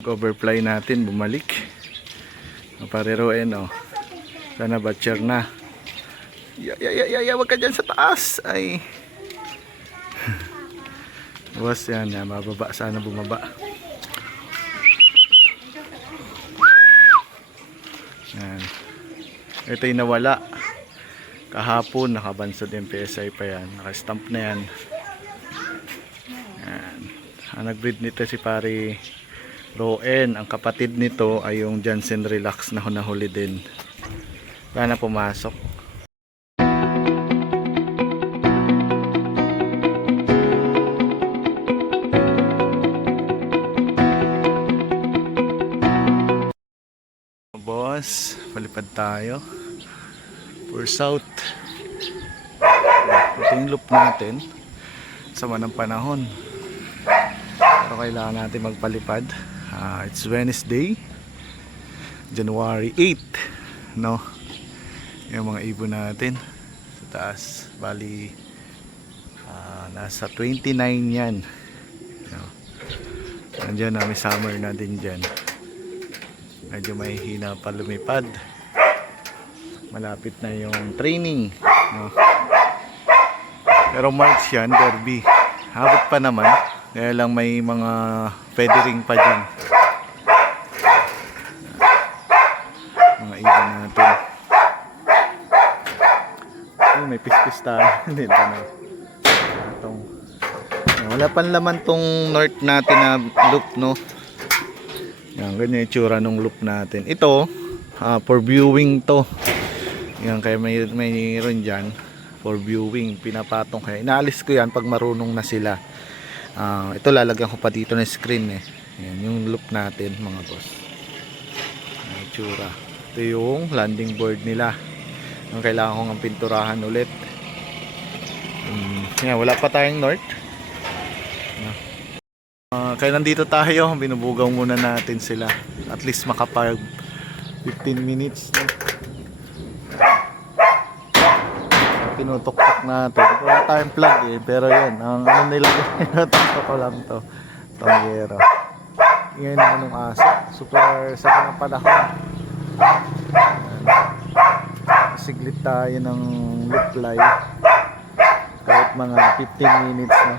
Overfly natin bumalik. Pareroen oh. Sana batcher na. Wag ka dyan sa taas. Ay. Boss yan, mababa, sana bumaba. Yan. Ito yung nawala. Kahapon nakabansod MPSI pa yan. Naka-stamp na yan. Yan. Ang nag-breed nito si pare Roen. Ang kapatid nito ay yung Jansen Relax na nahuli din. Sana pumasok. Boss, palipad tayo for south. Ito yung loop natin. Sama ng panahon, pero kailangan natin magpalipad. It's Wednesday, January 8, no? Yung mga ibon natin sa taas, bali nasa 29 yan, no? Nandiyan na, may summer na din dyan. Medyo may hina pa lumipad. Malapit na yung training, no? Pero March yan, Derby. Habot pa naman. Kaya lang may mga feathering pa dyan. Mga ibon natin. Ay, may pispis tayo. Dito na. Wala pang laman tong north natin na loop, no? Yan, ganyan yung tsura ng loop natin. Ito, for viewing to. Yan, kaya mayroon dyan. For viewing, pinapatong kaya. Inaalis ko yan pag marunong na sila. Ito lalagyan ko pa dito na screen eh. Yan, yung loop natin mga boss. Yan, tsura. Ito yung landing board nila. Yung kailangan kong ang pinturahan ulit. Yan, wala pa tayong north. Kaya nandito tayo, binubugaw muna natin sila. At least makapag 15 minutes. Tinutok-tok natin. Wala tayong plug eh, pero yan, ang ano nila, tinutok ko lang to. Tongyero. Ngayon naman ng aso. Super sa mga panahon. Siglit tayo ng loop fly. Kahit mga 15 minutes na.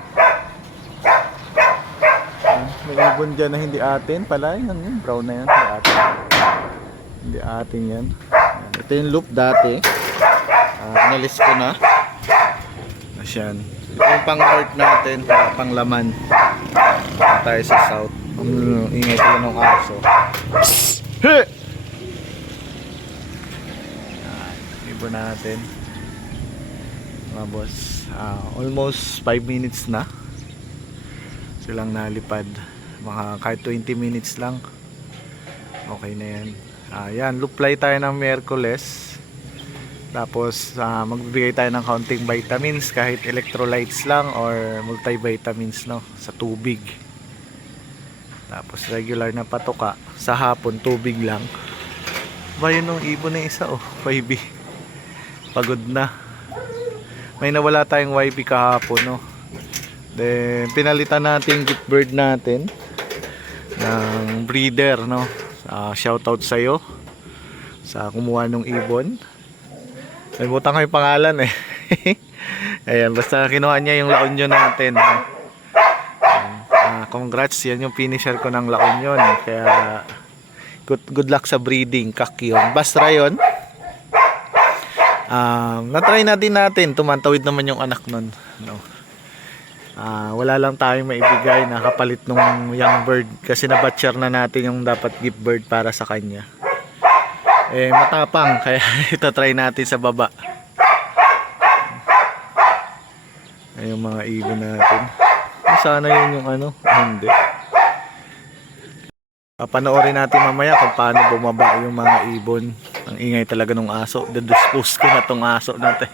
May ibon dyan na hindi atin pala. Yan, yung brown na yan. Hindi atin yan. Ito yung loop dati. Inalis ko na. Asyan. Ito yung pang north natin. Pang laman. Tayo sa south. Ingay ko ng aso. Ibon natin. Mga boss. Almost 5 minutes na silang nalipad. Mga kahit 20 minutes lang okay na yan. Yan, loop fly tayo ng Miyerkules. Tapos magbibigay tayo ng counting vitamins, kahit electrolytes lang or multivitamins, no, sa tubig. Tapos regular na patoka sa hapon, tubig lang. Yun nung ibon na isa, oh, YB pagod na. May nawala tayong YB kahapon, no. Then pinalitan natin gift bird natin ng breeder, no. Shoutout sa iyo sa kumuha ng ibon. Nalimutan ko yung pangalan eh. Ayan, basta kinuha niya yung La Union natin. Congrats, yan yung finisher ko ng La Union. Kaya good luck sa breeding, kak yun. Basta yun. Na-try natin. Tumantawid naman yung anak nun, no. Wala lang tayong maibigay na kapalit nung young bird kasi nabatcher na natin yung dapat gift bird para sa kanya. Matapang kaya itatry natin sa baba. Ay, yung mga ibon natin. Sana yun yung ano, hindi. Papanoorin natin mamaya kung paano bumaba yung mga ibon. Ang ingay talaga ng aso. Didispose ko na tong aso natin.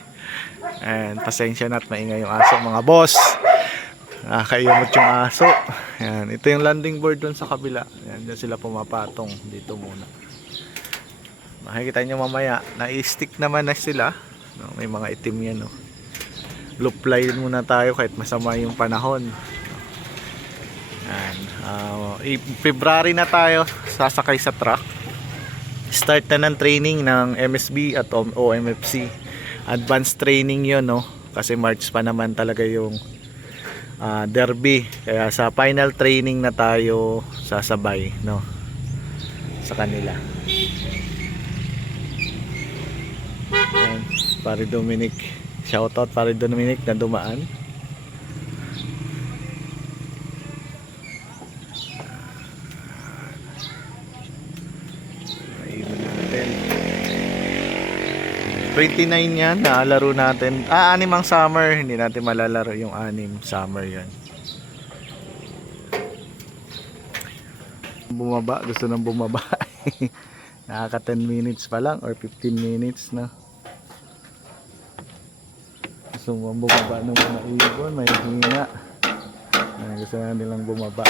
And pasensya na at maingay yung aso mga boss. Nakakaiyamot yung aso. Yan. Ito yung landing board dun sa kabila. Yan, dyan sila pumapatong. Dito muna. Makikita nyo mamaya. Na-stick naman na sila. No, may mga itim yan. No. Loop fly muna tayo kahit masama yung panahon. Yan. February na tayo sasakay sa truck. Start na ng training ng MSB at OMFC. Advanced training yon, no? Kasi March pa naman talaga yung derby. Kaya sa final training na tayo sasabay, no? Sa kanila. Yan. Pare Dominic. Shoutout Pare Dominic na dumaan. Naiwan natin. 29 yan, naalaro natin. 6 ang summer. Hindi natin malalaro yung 6 summer yan. Bumaba, gusto nang bumaba. Nakaka 10 minutes pa lang or 15 minutes na. Gusto mo bumaba ng mga ibon, may hina. Gusto na nilang bumaba.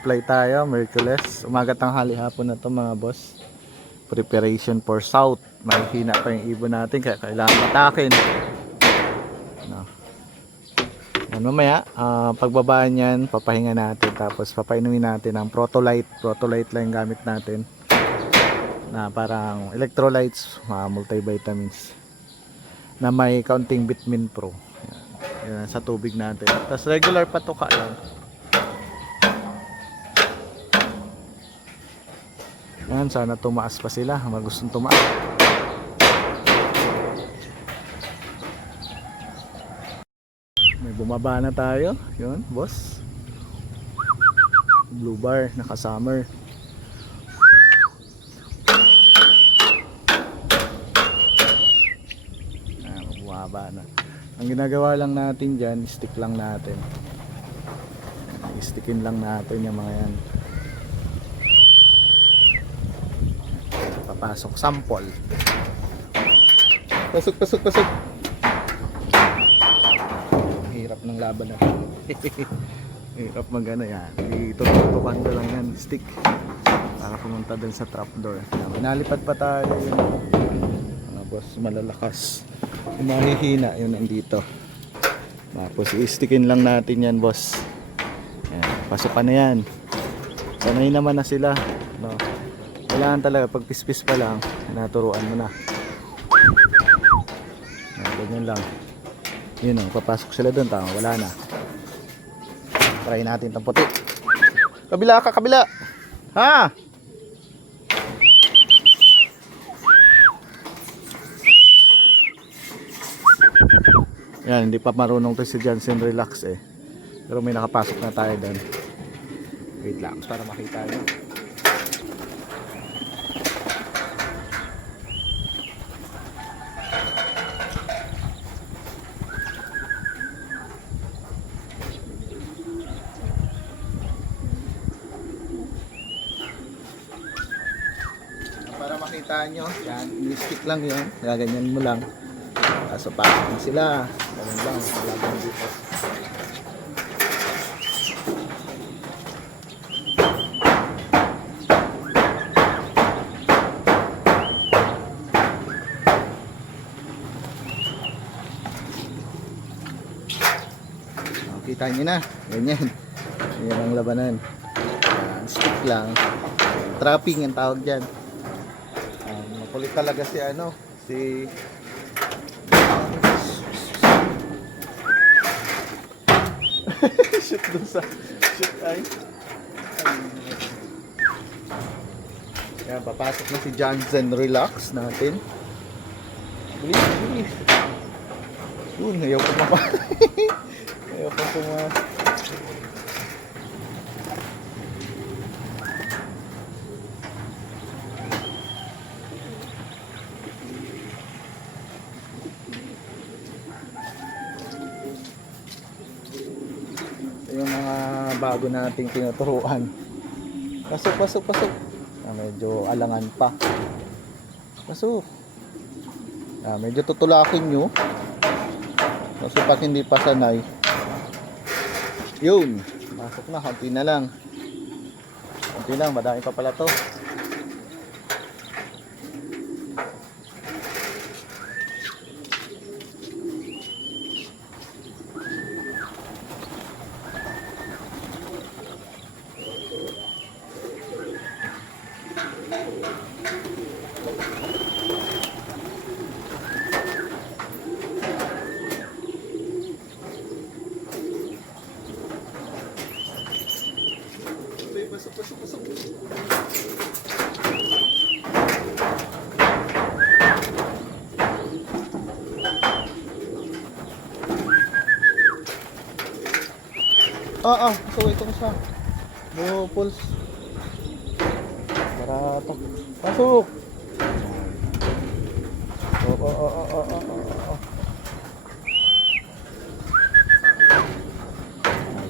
Apply tayo, Merkules. Umaga tanghali hapon na to mga boss. Preparation for south. May hina pa yung ibon natin kaya kailangan atakin. No. Mamaya, pagbabaan yan, papahinga natin. Tapos papainumin natin ang Protolite. Protolite lang yung gamit natin. Na parang electrolytes, mga multivitamins. Na may kaunting Vitamin Pro. Yan, sa tubig natin. Tapos regular patuka lang. Yan, sana tumaas pa sila. Magustong tumaas. May bumaba na tayo. Yun, boss. Blue bar, naka-summer. Bumaba na. Ang ginagawa lang natin dyan, stick lang natin. I-stickin lang natin yung mga yan. Papasok, sample. Pasok. Hirap ng laban na. Hirap magana yan. Itutukan ko lang yan, stick. Para pumunta dun sa trapdoor. Nalipad pa tayo yun. Mga boss, malalakas. Yung mahihina, yun nandito. Tapos i-stickin lang natin yan, boss. Yan, pasukan na yan. Sanay naman na sila, no? Kailangan talaga pag pispis pa lang, naturuan mo na. Ganyan lang. Yun o, papasok sila doon, tama, wala na. Try natin itong puti. Kabila ka, kabila! Ha? Yan, hindi pa marunong to si Johnson relax eh. Pero may nakapasok na tayo doon. Wait lang, para makita nyo. Para makita nyo, yan, i-stick lang yun, gaganyan mo lang. So pasok na sila, ganun lang, talagang dito. Kita nyo na, ganyan. Yan ang labanan. Stick lang. Trapping ang tawag dyan. Makulit talaga si ano, si shoot dun sa shoot ay. Yan, papasok na si Johnson relax natin. Bilis. Yun, ayaw ko ayaw ko yung mga bago nating tinuturuan. Pasok. Medyo alangan pa. Pasok. Medyo tutulakin nyo. Kasi pag hindi pa sanay, yun, pasok na, konti na lang. Konti lang, madami pa pala to. Ito isa. No pulse. Barato. Pasok.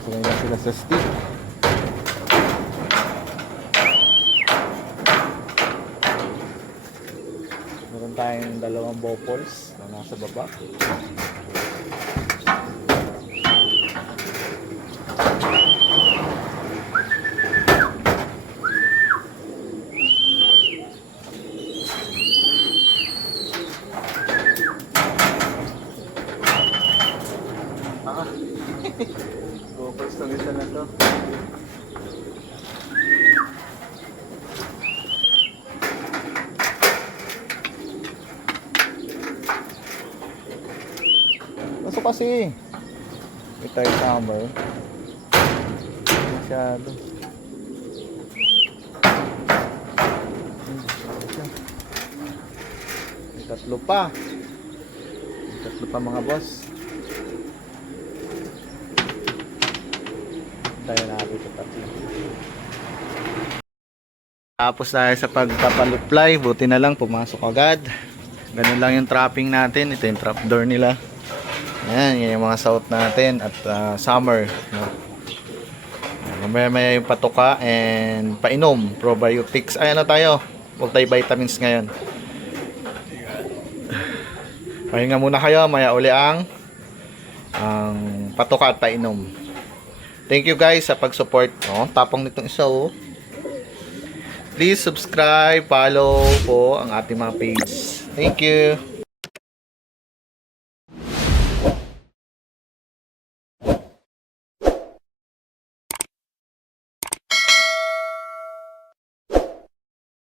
Sila na sila sa stick. Meron tayong dalawang bopols na nasa baba. Bopols na isa na to. Pasok kasi. Ito yung summer. Masyado. May tatlo pa. May tatlo pa mga boss. Tayo natin sa tatlo. Tapos tayo sa pagpapaluplay. Buti na lang pumasok agad. Ganun lang yung trapping natin. Ito yung trap door nila. Ayan, yan yung mga south natin at summer, no? May patuka and painom, probiotics. Ay, ano tayo? Multivitamins ngayon. Pahinga muna kayo, maya uli ang patuka at painom. Thank you guys sa pag-support. Oh, tapang nitong isa, oh. Please subscribe, follow po ang ating mga page. Thank you.